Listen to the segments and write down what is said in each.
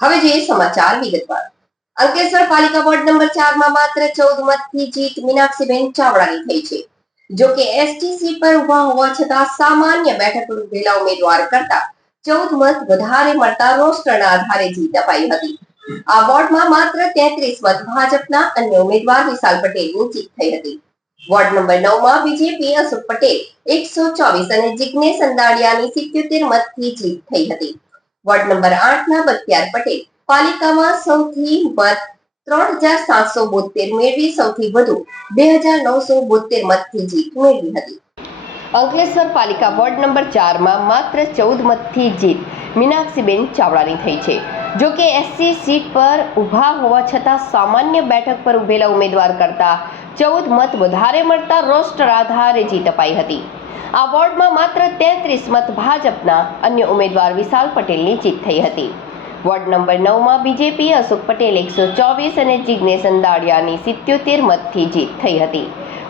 હવે જોઈએ સમાચાર વિગતવાર। અંકલેશ્વર પાલિકા વોર્ડ નંબર 4 માં માત્ર 14 મતથી જીત મીનાક્ષીબેન ચાવડાની થઈ છે। જો કે એસટી સીટ પર ઉભા હોવા છતાં સામાન્ય બેઠક પર ઉભેલા ઉમેદવાર કરતા 14 મત વધારે મળતા રોસ્ટરના આધારે જીત અપાઈ હતી। આ વોર્ડમાં માત્ર 33 મત ભાજપના અન્ય ઉમેદવાર વિશાલ પટેલની જીત થઈ હતી। વોર્ડ નંબર 9 માં બીજેપી અશોક પટેલ 124 અને જિગ્નેશ અંદાડિયાની 77 મતથી જીત થઈ હતી। વોર્ડ નંબર 8 ના બખ્તિયાર પટેલ પાલિકામાં સૌથી મત 3772 મેળવી સૌથી વધુ 2972 મતથી જીત મેળવી હતી। અંકલેશ્વર પાલિકા વોર્ડ નંબર 4 માં માત્ર 14 મતથી જીત મીનાક્ષીબેન ચાવડાની થઈ છે। જો કે એસસી સીટ પર ઉભા હોવા છતાં સામાન્ય બેઠક પર ઉભેલા ઉમેદવાર કરતા 14 મત વધારે મળતા રોસ્ટર આધારે જીત અપાઈ હતી। આ વોર્ડમાં માત્ર 33 મત ભાજપના અન્ય ઉમેદવાર વિશાલ પટેલની જીત થઈ હતી। વોર્ડ નંબર 9 માં બીજેપી અશોક પટેલ 124 અને જિગ્નેશ અંદાડિયાની 77 મતથી જીત થઈ હતી।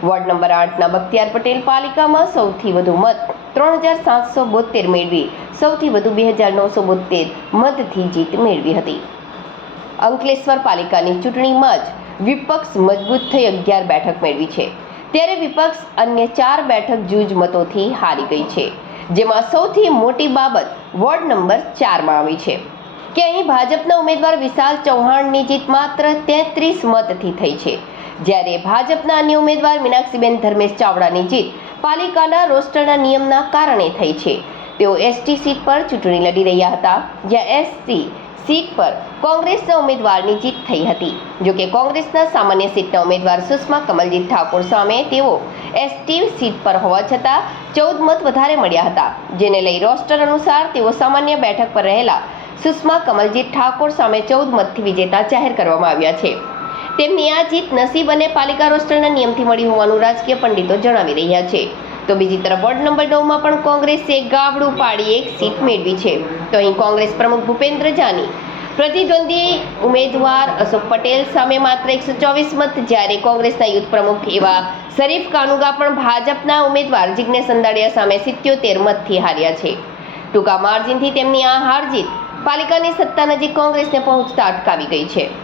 વોર્ડ નંબર 8 ના બખ્તિયાર પટેલ પાલિકામાં સૌથી વધુ મત 3772 મેળવી સૌથી વધુ 2972 મતથી જીત મેળવી હતી। અંકલેશ્વર પાલિકાની ચૂંટણીમાં જ વિપક્ષ મજબૂત થઈ 11 બેઠક મેળવી છે, ત્યારે વિપક્ષ અન્ય 4 બેઠક જૂજ મતોથી હારી ગઈ છે। જેમાં સૌથી મોટી બાબત વોર્ડ નંબર 4 માં આવી છે કે અહીં ભાજપના ઉમેદવાર વિશાલ ચૌહાણની જીત માત્ર 33 મતથી થઈ છે, જ્યારે ભાજપના અન્ય ઉમેદવાર મીનાક્ષીબેન ધર્મેશ ચાવડાની જીત પાલિકાના રોસ્ટરના નિયમના કારણે થઈ છે। તેઓ એસટી સીટ પર ચૂંટણી લડી રહ્યા હતા, જ્યાં એસસી સીટ પર કોંગ્રેસના ઉમેદવારની જીત થઈ હતી। જો કે કોંગ્રેસના સામાન્ય સીટના ઉમેદવાર સુષ્મા કમલજીત ઠાકોર સામે તેઓ એસટી સીટ પર હોવા છતાં 14 મત વધારે મળ્યા હતા, જેને લઈ રોસ્ટર અનુસાર તેઓ સામાન્ય બેઠક પર રહેલા સુષ્મા કમલજીત ઠાકોર સામે 14 મતથી વિજેતા જાહેર કરવામાં આવ્યા છે। તેમની આ જીત નસીબ અને પાલિકા રોસ્ટરના નિયમથી મળી હોવાનું રાજકીય પંડિતો જણાવી રહ્યા છે। તો બીજી તરફ વોર્ડ નંબર 9 માં પણ કોંગ્રેસે ગાબડું પાડી એક સીટ મેળવી છે। તો અહીં કોંગ્રેસ પ્રમુખ ભૂપેન્દ્ર જાની પ્રતિદ્વંદી ઉમેદવાર અશોક પટેલ સામે માત્ર 124 મત, જ્યારે કોંગ્રેસના યુથ પ્રમુખ એવા શરીફ કાનુગા પણ ભાજપના ઉમેદવાર જિગ્નેશ અંદાડિયા સામે 77 મતથી હાર્યા છે। ટૂંકા માર્જિનથી તેમની આ હાર જીત પાલિકાની સત્તા નજીક કોંગ્રેસને પહોંચતા અટકાવી ગઈ છે।